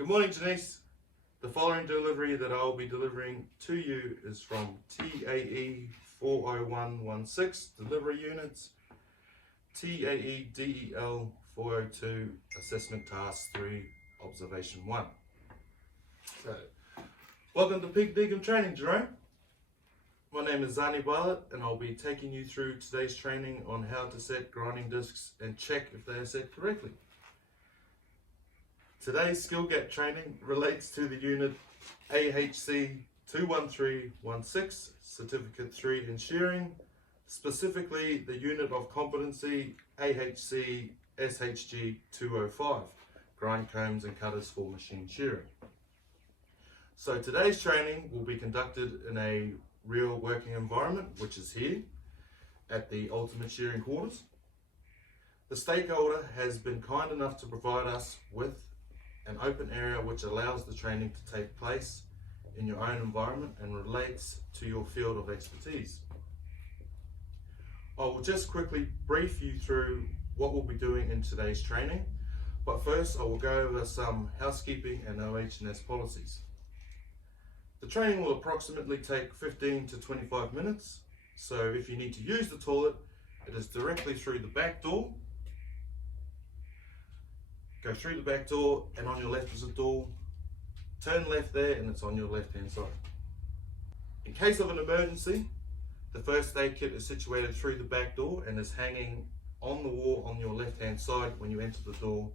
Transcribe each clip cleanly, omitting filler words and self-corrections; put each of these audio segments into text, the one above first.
Good morning, Janice. The following delivery that I'll be delivering to you is from TAE40116 Delivery Units, TAEDEL402 Assessment Task 3 Observation 1. So, welcome to Peak Deacon Training, Jerome. My name is Zani and I'll be taking you through today's training on how to set grinding discs and check if they are set correctly. Today's skill gap training relates to the unit AHC 21316, Certificate 3 in Shearing, specifically the unit of competency AHC SHG 205, grind combs and cutters for machine shearing. So today's training will be conducted in a real working environment, which is here at the Ultimate Shearing Quarters. The stakeholder has been kind enough to provide us with an open area which allows the training to take place in your own environment and relates to your field of expertise. I will just quickly brief you through what we'll be doing in today's training, but first I will go over some housekeeping and OH&S policies. The training will approximately take 15 to 25 minutes, so if you need to use the toilet, it is directly through the back door. Go through the back door, and on your left is a door. Turn left there and it's on your left hand side. In case of an emergency, the first aid kit is situated through the back door and is hanging on the wall on your left hand side when you enter the door.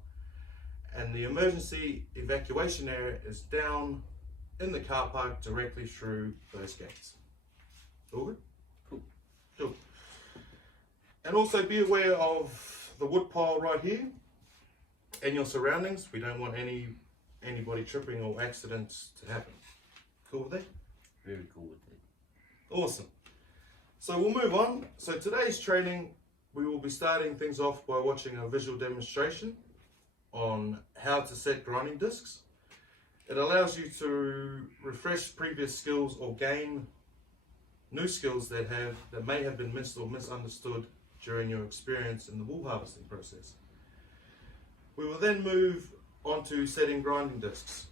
And the emergency evacuation area is down in the car park directly through those gates. All good? Cool. Sure. And also be aware of the wood pile right here and your surroundings. We don't want anybody tripping or accidents to happen. Cool with that? Very cool with that. Awesome. So we'll move on. So today's training, we will be starting things off by watching a visual demonstration on how to set grinding discs. It allows you to refresh previous skills or gain new skills that may have been missed or misunderstood during your experience in the wool harvesting process. We will then move on to setting grinding discs.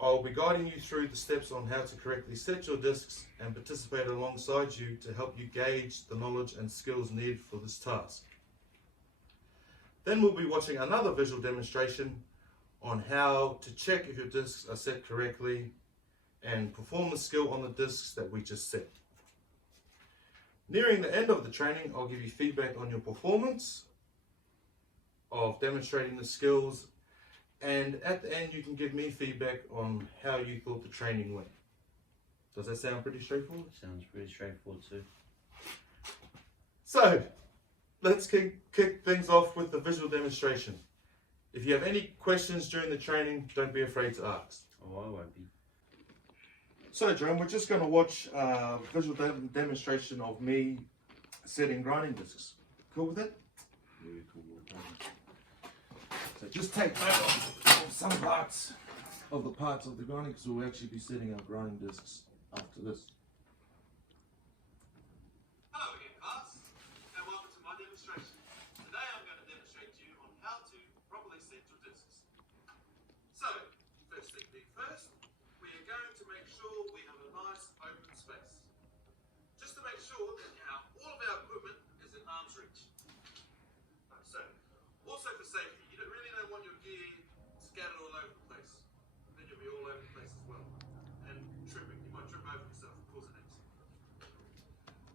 I'll be guiding you through the steps on how to correctly set your discs and participate alongside you to help you gauge the knowledge and skills needed for this task. Then we'll be watching another visual demonstration on how to check if your discs are set correctly and perform the skill on the discs that we just set. Nearing the end of the training, I'll give you feedback on your performance of demonstrating the skills, and at the end you can give me feedback on how you thought the training went. Does that sound pretty straightforward? Sounds pretty straightforward too. So let's kick things off with the visual demonstration. If you have any questions during the training, don't be afraid to ask. Oh, I won't be. So Jerome, we're just going to watch a visual demonstration of me setting grinding discs. Cool with it? Very cool with that. So just take note of some parts of the grinding, because we'll actually be setting our grinding discs after this. Hello again, class, and welcome to my demonstration. Today I'm going to demonstrate to you on how to properly set your discs. So, first thing being first, we are going to make sure we have a nice open space. Just to make sure that all of our equipment is in arm's reach. So, also for safety, you really don't want your gear scattered all over the place. Then you'll be all over the place as well. And tripping, you might trip over yourself and cause an accident.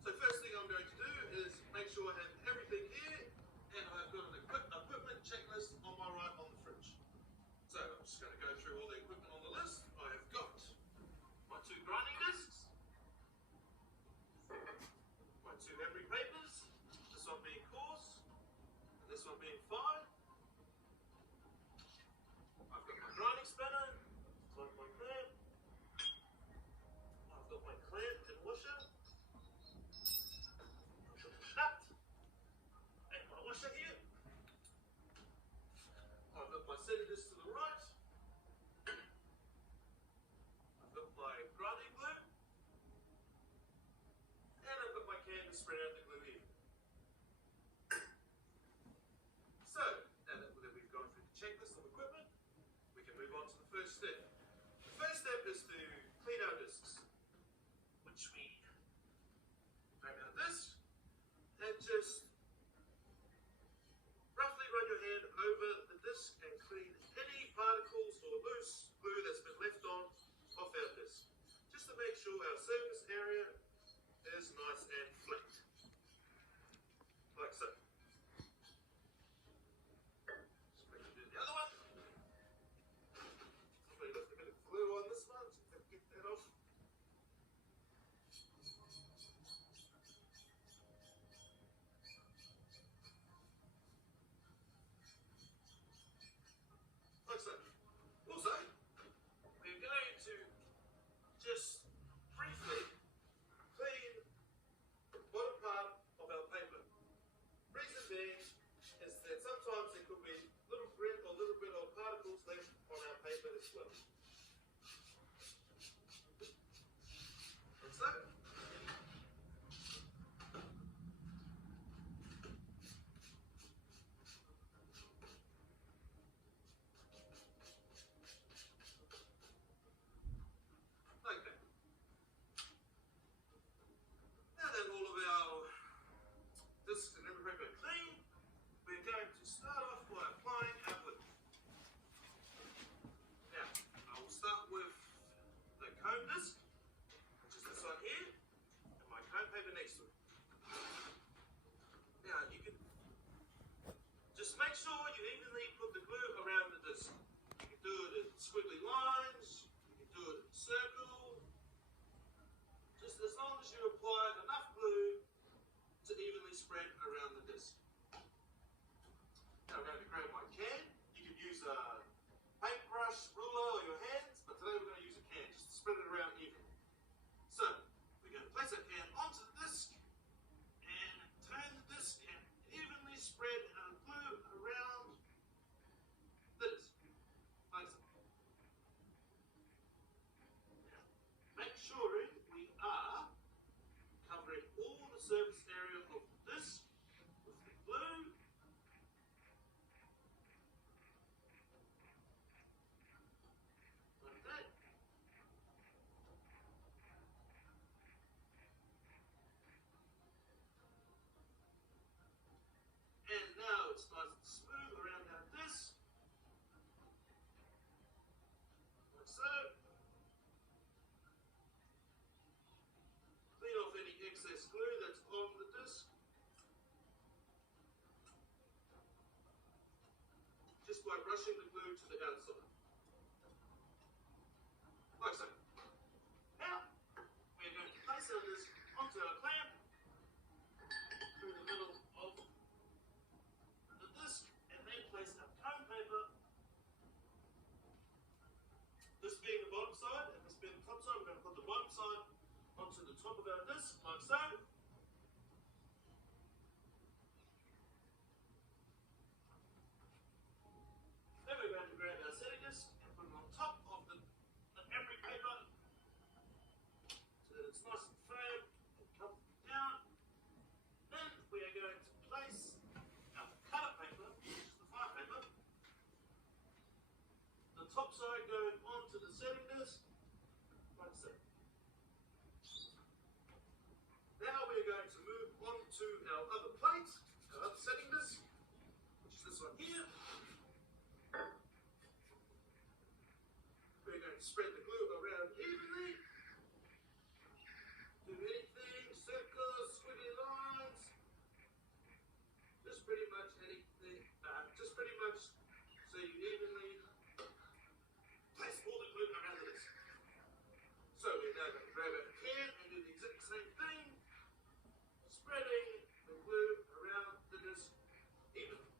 So first thing I'm going to do is make sure I have everything here, and I've got an equipment checklist on my right on the fridge. So I'm just going to go through all the equipment on the list. I have got my 2 grinding discs, my 2 emery papers, this one being coarse, and this one being fine. I've got my grinding spanner, like my clamp. I've got my clamp and washer. Nut and my washer here. I've got my center disc to the right. I've got my grinding glue. And I've got my can to spread out the glue here. So, now that we've gone through the checklist of equipment, we can move on to the first which we grab our disc and just roughly run your hand over the disc and clean any particles or loose glue that's been left on off our disc, just to make sure our surface area is nice and flat, like so. Just quickly do the other one. Probably left a bit of glue on this one, so get that off. Like so. Also, we're going to just briefly clean the bottom part of our paper. Reason being is that sometimes there could be little grit or little bit of particles left on our paper as well. And so, like that. Now that all of our discs and every paper are clean, we're going to start off by applying our glue. Now, I will start with the cone disc, which is this one here, and my cone paper next to it. Now, you can just make sure you evenly put the glue around the disc. You can do it in squiggly lines, you can do it in a circle, just as long as you apply enough glue to evenly spread around the disc. Now I'm going to grab my can. You can use a paintbrush, ruler, or your hands, but today we're going to use a can just to spread it around evenly. So we're going to place our can onto the disc and turn the disc and evenly spread our glue around the disc. Like so. Now, make sure we are covering all the surface area of the disc with the glue. Like that. And now it's nice and smooth around our disc. Like so. Clean off any excess glue that's on the disc. Just by brushing the glue to the outside. Like so. Now, we're going to place our disc onto our clamp through the middle of the disc and then place our cone paper, this being the bottom side and this being the top side. We're going to put the bottom side onto the top of our disc, like so. Then we're going to grab our setting disc and put it on top of every paper so that it's nice and firm and comfortably down. Then we are going to place our cutter paper, which is the fine paper, the top side going onto the setting disc, like so. Now we're going to move on to our other plate, our other setting disc, which is this one here. We're going to spread the glue around evenly. Do anything, circles, squiggly lines. Just pretty much anything, so you evenly place all the glue around the disc. So we're now going to grab our can and do the exact same thing, spreading the glue around the disc evenly.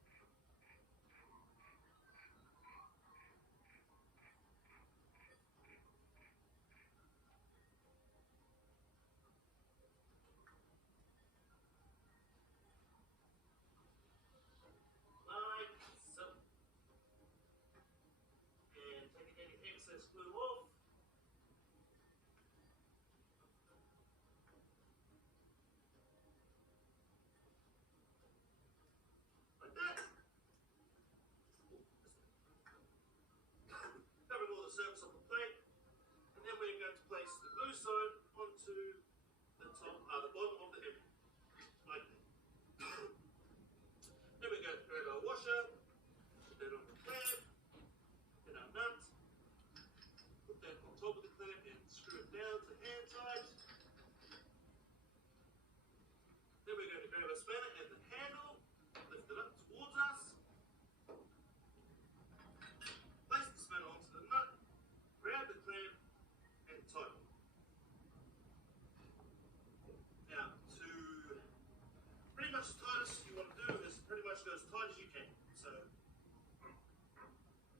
the bottom of the image, like that. Then we go to grab our washer, put that on the clamp, get our nut, put that on top of the clamp and screw it down to hand tight. Then we're going to grab our spanner and the handle, lift it up towards us, place the spanner onto the nut, grab the clamp and tighten. Now, to pretty much as tight as you want to do is pretty much go as tight as you can. So,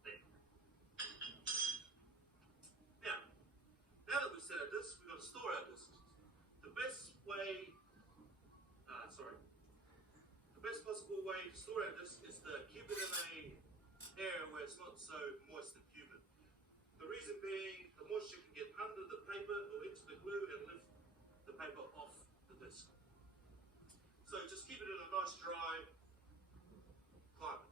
there. Now that we've set our discs, we've got to store our discs. The best possible way to store our disc is to keep it in an area where it's not so moist and humid. The reason being, the moisture can get under the paper or into the glue and lift the paper off the disc. So just keep it in a nice dry climate.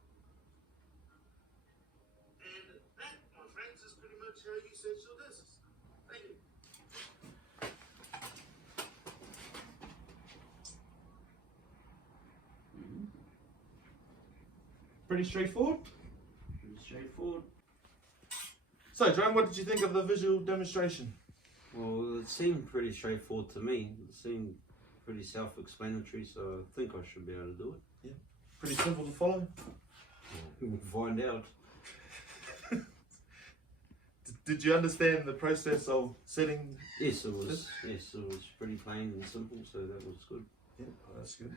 And that, my friends, is pretty much how you set your discs. Thank you. Pretty straightforward. Pretty straightforward. So, John, what did you think of the visual demonstration? Well, it seemed pretty straightforward to me. It seemed pretty self-explanatory, so I think I should be able to do it. Pretty simple to follow. We'll find out. Did you understand the process of setting? Yes, it was. Yes, it was pretty plain and simple, so that was good. Yeah, that's good.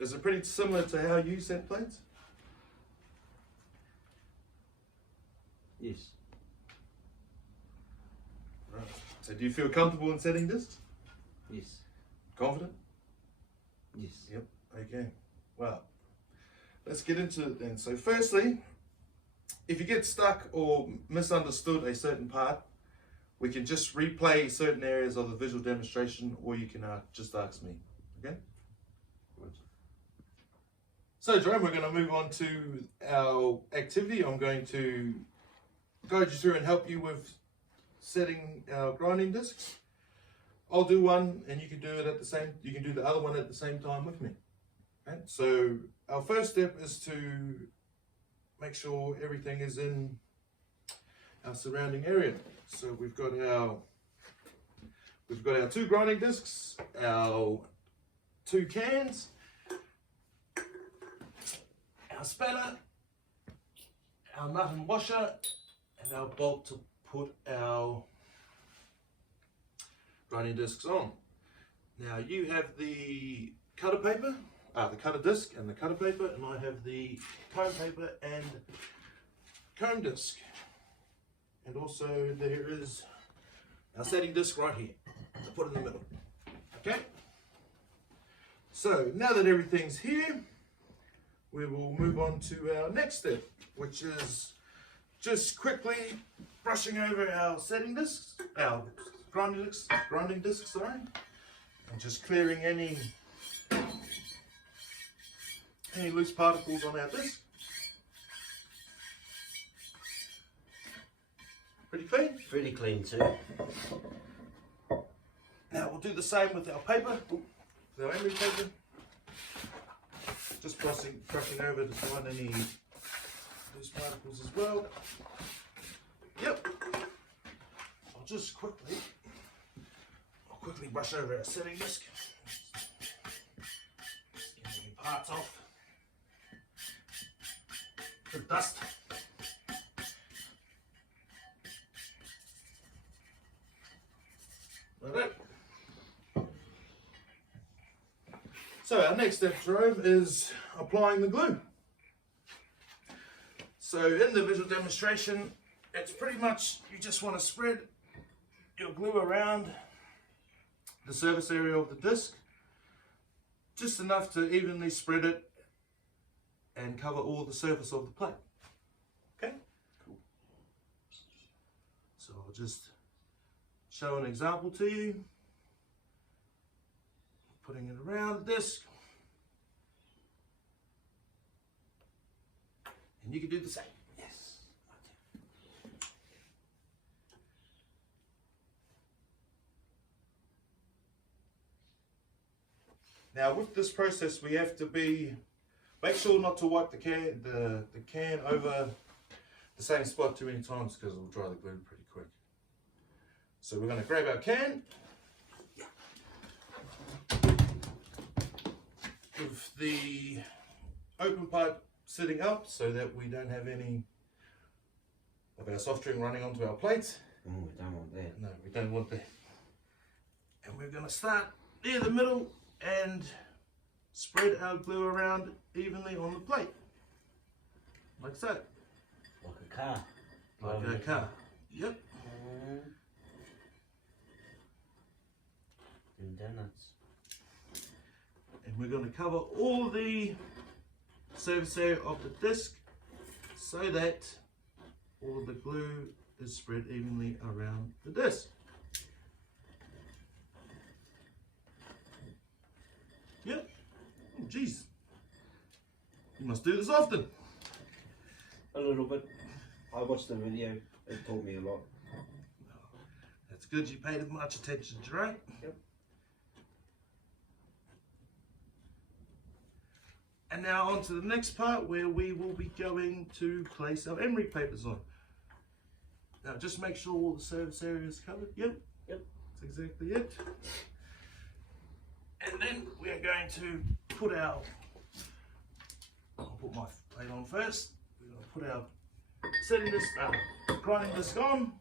Is it pretty similar to how you set plates? Yes. Right. So do you feel comfortable in setting discs? Yes. Confident? Yes. Yep. Okay. Well, let's get into it then. So firstly, if you get stuck or misunderstood a certain part, we can just replay certain areas of the visual demonstration, or you can just ask me. Okay? Right. So Jerome, we're going to move on to our activity. I'm going to guide you through and help you with setting our grinding discs. I'll do one and you can do it at the same, you can do the other one at the same time with me. Okay? So our first step is to make sure everything is in our surrounding area. So we've got our two grinding discs, our two cans, our spanner, our nut and washer, and our bolt to put our grinding discs on. Now you have the cutter paper, the cutter disc and the cutter paper, and I have the comb paper and comb disc. And also there is our setting disc right here to put in the middle. Okay? So now that everything's here, we will move on to our next step, which is just quickly brushing over our setting discs, our grinding discs, sorry, and just clearing any loose particles on our disc. Pretty clean? Pretty clean too. Now we'll do the same with our paper, with our emery paper. Just brushing over to find any loose particles as well. Yep. I'll quickly brush over our setting disc. Get any parts off. Good dust. Right. So our next step, Jerome, is applying the glue. So in the visual demonstration, it's pretty much, you just want to spread your glue around the surface area of the disc, just enough to evenly spread it and cover all the surface of the plate. Okay? Cool. So I'll just show an example to you. Putting it around the disc. And you can do the same. Yes. Now with this process we have to make sure not to wipe the can over the same spot too many times because it'll dry the glue pretty quick. So we're going to grab our can with the open part sitting up so that we don't have any of our soft drink running onto our plate. Oh, we don't want that. No, we don't want that. And we're going to start near the middle and spread our glue around evenly on the plate. Like so. Like a car. Like a car. Yep. And donuts. And we're going to cover all the surface area of the disc so that all the glue is spread evenly around the disc. Yep. Oh, geez. You must do this often. A little bit. I watched the video. It taught me a lot. That's good. You paid much attention, Jerome. Yep. And now on to the next part where we will be going to place our emery papers on. Now just make sure all the surface area is covered. Yep. Yep. That's exactly it. And then we are going to put our, I'll put my plate on first. We're going to put our setting disc, grinding disc on,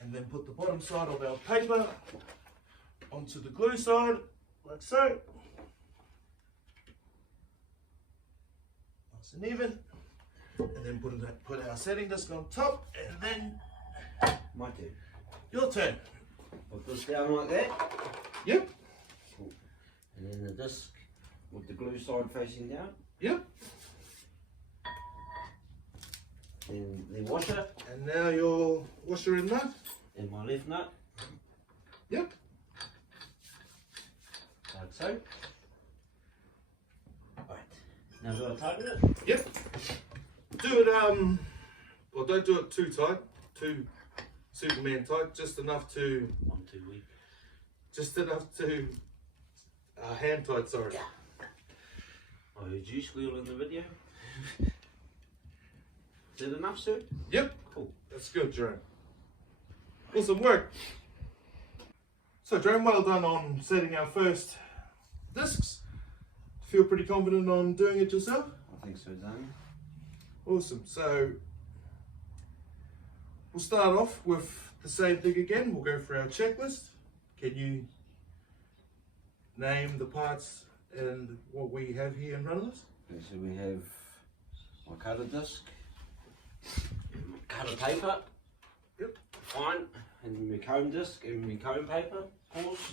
and then put the bottom side of our paper onto the glue side, like so. Nice and even. And then put our setting disc on top, and then My turn. your turn. Put this down like that. Yep. Cool. And then the disc with the glue side facing down. Yep. Then the washer And now your washer and nut. and my left nut. Yep. Like so. Right. Now do I tighten it? Yep. Do it well, don't do it too tight, too Superman tight, just enough to I'm too weak. hand tight, sorry. I heard you squeal in the video. Is that enough, sir? Yep. Cool. That's good, Jerome. Awesome work. So Jerome, well done on setting our first discs. Feel pretty confident on doing it yourself? I think so, Zani. Awesome. So we'll start off with the same thing again. We'll go through our checklist. Can you name the parts and what we have here in front of us? Okay, so we have my cutter disc, cutter paper, Yep. fine, and my comb disc and my comb paper, of course.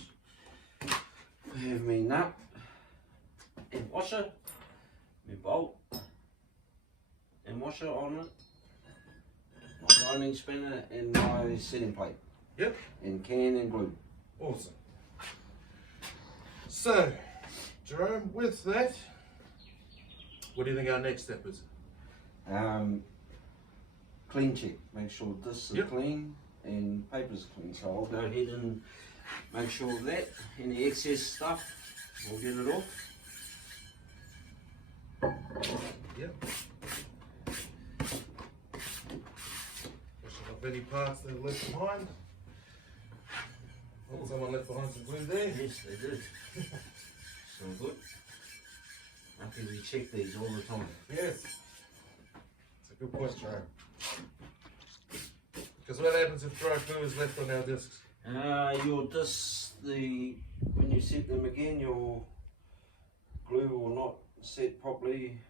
We have my nut and washer, my bolt and washer on it, my grinding spinner and my setting plate. Yep. And can and glue. Awesome. So, Jerome, with that, what do you think our next step is? Clean check. Make sure this is Yep. clean and paper's clean. So I'll go ahead and make sure of that. Any excess stuff, we'll get it off. Yep. Pushing up any parts that are left behind. Oh, someone left behind some glue there. Yes, they did. So good. I think we check these all the time. Yes. It's a good point, Jerome. Because what happens if dry glue is left on our discs? Your discs, when you set them again, your glue will not set properly.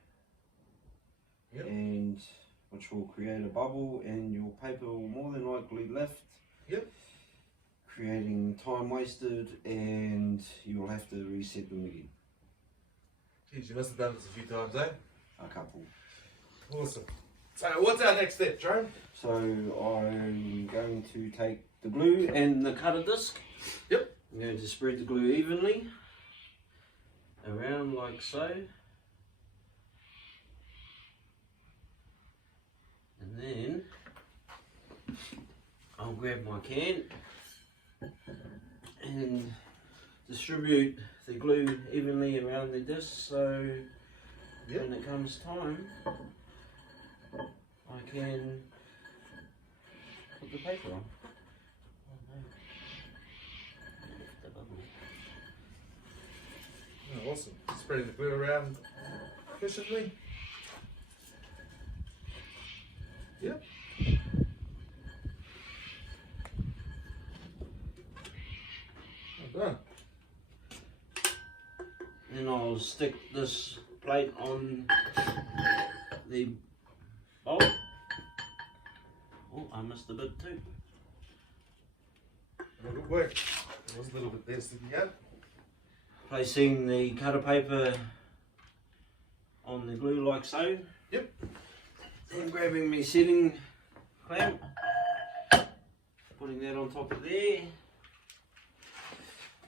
Yep. And which will create a bubble, and your paper will more than likely lift. Yep. Creating time wasted, and you will have to reset them again. Geez, you must have done this a few times, eh? A couple. Awesome. So, what's our next step, Jerome? So I'm going to take the glue and the cutter disc. Yep. I'm going to spread the glue evenly around like so. And then I'll grab my can and distribute the glue evenly around the disc, so Yep. when it comes time, I can put the paper on. Oh no. I left the bubble. Oh, awesome. Spreading the glue around efficiently. Yep. Well done. Then I'll stick this plate on the bolt. Oh, I missed a bit too. Good work. There was a little bit there sticking out. Placing the cutter paper on the glue like so. Yep. Then grabbing my setting clamp, putting that on top of there.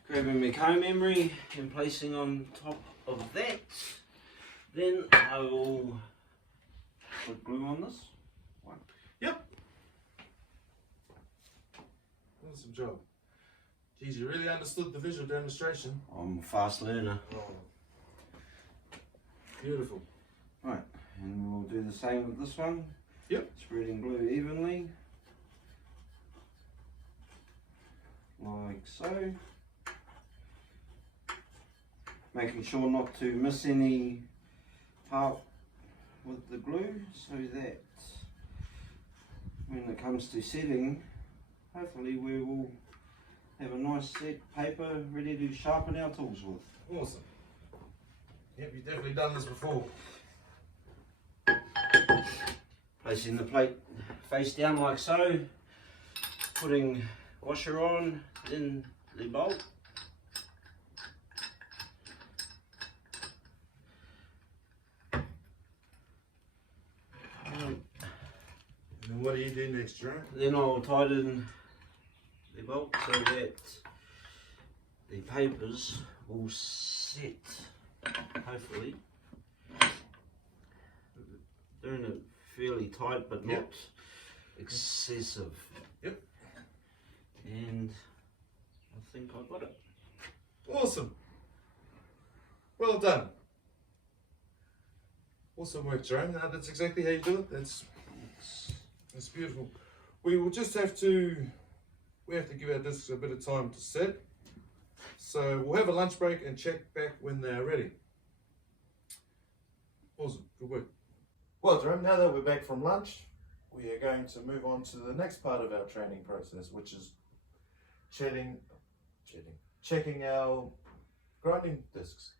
Grabbing my comb emery and placing on top of that. Then I will put glue on this. Yep. Awesome job. Geez, you really understood the visual demonstration. I'm a fast learner. Oh. Beautiful. Right, and we'll do the same with this one. Yep. Spreading glue evenly. Like so. Making sure not to miss any part with the glue so that when it comes to setting, hopefully we will have a nice set paper ready to sharpen our tools with. Awesome. Yep, you've definitely done this before. Placing the plate face down like so, putting washer on, then the bolt. And then what do you do next, Jerome? Then I'll tighten the bolt so that the papers will sit, hopefully. Doing it fairly tight but Yep. not excessive. Yep. And I think I got it. Awesome. Well done. Awesome work, Jerome. Now that's exactly how you do it. That's beautiful. We will just have to give our discs a bit of time to set. So we'll have a lunch break and check back when they're ready. Awesome, good work. Well, Jerome, now that we're back from lunch, we are going to move on to the next part of our training process, which is checking our grinding discs.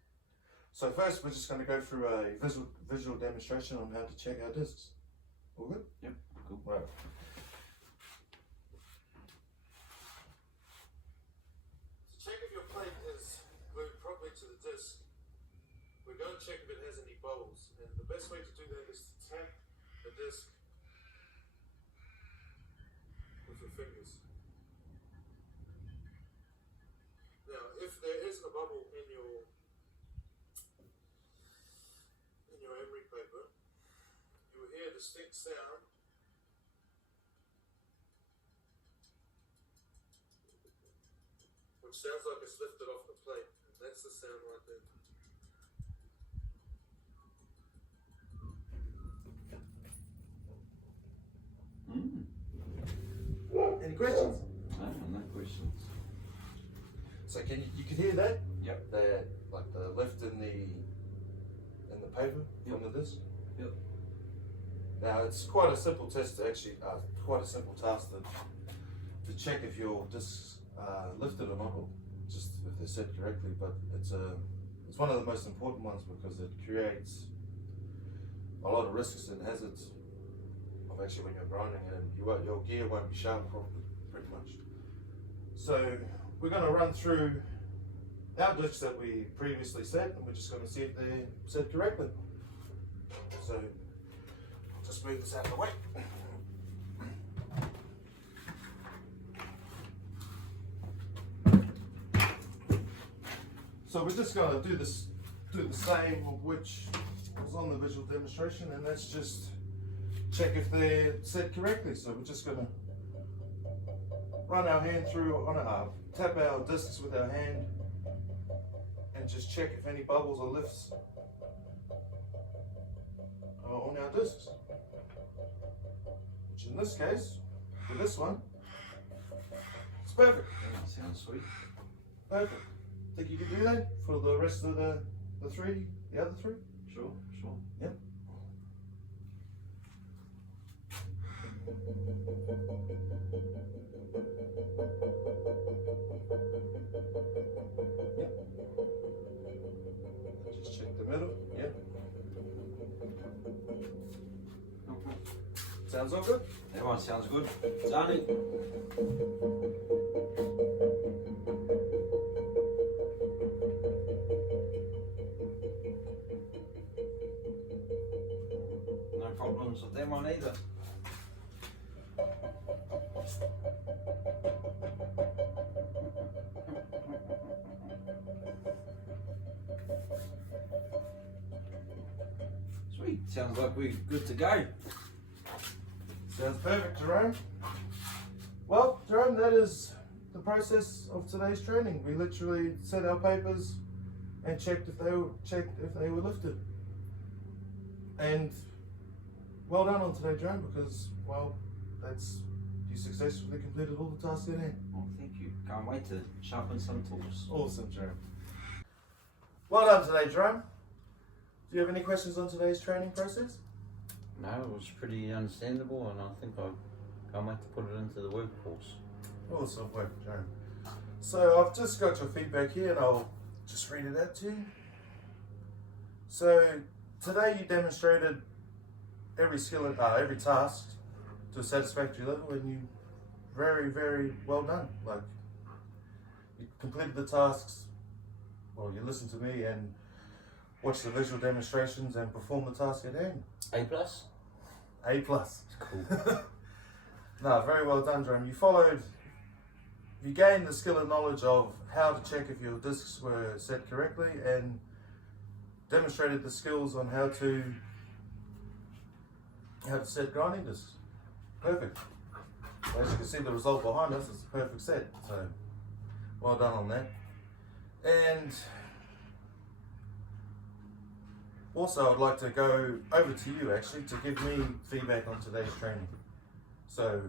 So first, we're just going to go through a visual demonstration on how to check our discs. All good? Yep, cool. Right. To check if your plate is glued properly to the disc, we're going to check if it has any bubbles. And the best way to do that is to tap the disc with your fingers. Now, if there is a bubble in your emery paper, you will hear a distinct sound which sounds like it's lifted off the plate, and that's the sound right there. Any questions? No questions. So you can hear that? Yep. The like the lift in the paper from the disc. Yep. Now it's quite a simple test to actually, quite a simple task to check if your discs are lifted or not, or just if they're set correctly. But it's one of the most important ones because it creates a lot of risks and hazards of actually when you're grinding, and your gear won't be sharp properly, pretty much. So we're going to run through our discs that we previously set, and we're just going to see if they're set correctly. So I'll just move this out of the way. So we're just going to do the same of which was on the visual demonstration, and that's just check if they're set correctly. So we're just going to run our hand through on tap our discs with our hand and just check if any bubbles or lifts are on our discs. Which in this case, for this one, it's perfect. Sounds sweet. Perfect. Think you could do that for the rest of the other three? Sure. Yep. Just check the middle. Yep. Sounds all good? That one sounds good. Zani. No problems with that one either. Sweet, sounds like we're good to go. Sounds perfect, Jerome. Well, Jerome, that is the process of today's training. We literally set our papers and checked if they were lifted. And well done on today, Jerome, because well, you successfully completed all the tasks in hand. Well, thank you. Can't wait to sharpen some tools. Awesome, Jerome. Well done today, Jerome. Do you have any questions on today's training process? No, it was pretty understandable, and I think I can't wait to put it into the workforce. Awesome work, Jerome. So I've just got your feedback here and I'll just read it out to you. So today you demonstrated every skill, every task to a satisfactory level, and you very, very well done. Like, you completed the tasks, well, you listened to me and watched the visual demonstrations and performed the task at hand. A plus? A plus. Cool. No, very well done, Jerome. You gained the skill and knowledge of how to check if your discs were set correctly, and demonstrated the skills on how to set grinding discs. Perfect. As you can see, the result behind us is a perfect set. So, well done on that. And also, I'd like to go over to you actually to give me feedback on today's training. So,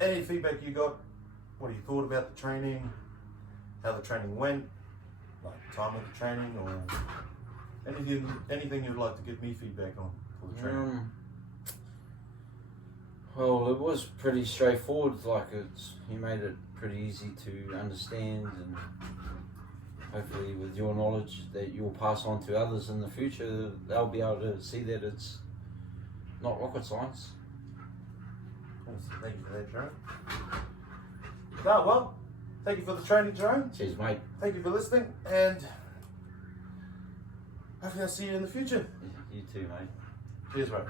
any feedback you got, what you thought about the training, how the training went, like time of the training, or anything you'd like to give me feedback on for the training? Well, it was pretty straightforward. Like, you made it pretty easy to understand, and hopefully with your knowledge that you'll pass on to others in the future, they'll be able to see that it's not rocket science. Awesome. Thank you for that, Jerome. No, well, thank you for the training, Jerome. Cheers, mate. Thank you for listening, and hopefully I'll see you in the future. You too, mate. Cheers, bro.